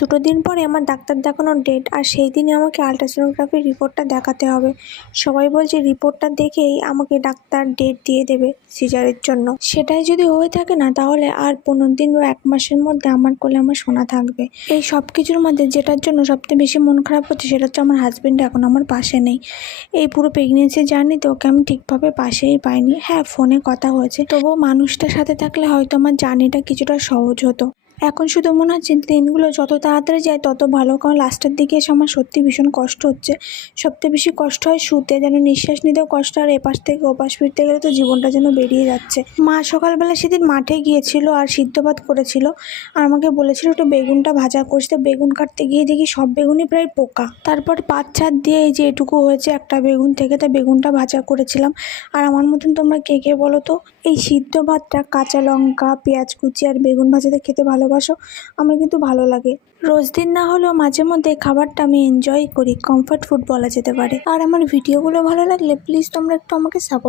দুটো দিন পরে আমার ডাক্তার দেখানোর ডেট, আর সেই দিনে আমাকে আলট্রাসোনোগ্রাফির রিপোর্টটা দেখাতে হবে। সবাই বলছে রিপোর্টটা দেখেই আমাকে ডাক্তার ডেট দিয়ে দেবে সিজারের জন্য। সেটাই যদি হয়ে থাকে না, তাহলে আর 15 দিন বা 1 মাসের মধ্যে আমার কোলে আমার সোনা থাকবে। এই সব কিছুর মধ্যে যেটার জন্য সবথেকে বেশি মন খারাপ হচ্ছে সেটা হচ্ছে আমার হাজব্যান্ড এখন আমার পাশে নেই। এই পুরো প্রেগনেন্সি জার্নিতে ওকে আমি ঠিকভাবে পাশেই পাইনি। হ্যাঁ, ফোনে কথা হয়েছে, তবুও মানুষটার সাথে থাকলে হয়তো আমার জার্নিটা কিছুটা সহজ হতো। এখন শুধু মনে হচ্ছে দিনগুলো যত তাড়াতাড়ি যায় তত ভালো, কারণ লাস্টের দিকে এসে আমার সত্যি ভীষণ কষ্ট হচ্ছে। সবথেকে বেশি কষ্ট হয় শুতে, যেন নিঃশ্বাস নিতেও কষ্ট, আর এপাশ থেকে ওপাশ ফিরতে গেলে তো জীবনটা যেন বেরিয়ে যাচ্ছে। মা সকালবেলা সেদিন মাঠে গিয়েছিল আর সিদ্ধ ভাত করেছিল, আর আমাকে বলেছিল একটু বেগুনটা ভাজা করিস। তো বেগুন কাটতে গিয়ে দেখি সব বেগুনই প্রায় পোকা। তারপর 5-4 দিয়ে এই যে এটুকু হয়েছে একটা বেগুন থেকে, তা বেগুনটা ভাজা করেছিলাম। আর আমার মতন তোমরা কে কে বলো তো এই সিদ্ধ ভাতটা কাঁচা লঙ্কা, পেঁয়াজ কুচি আর বেগুন ভাজাতে খেতে ভালোবাসো? আমার কিন্তু ভালো লাগে। রোজ দিন না হলেও মাঝে মধ্যে খাবারটা আমি এনজয় করি, কমফর্ট ফুড বলা যেতে পারে। আর আমার ভিডিওগুলো ভালো লাগলে প্লিজ তোমরা একটু আমাকে সাপোর্ট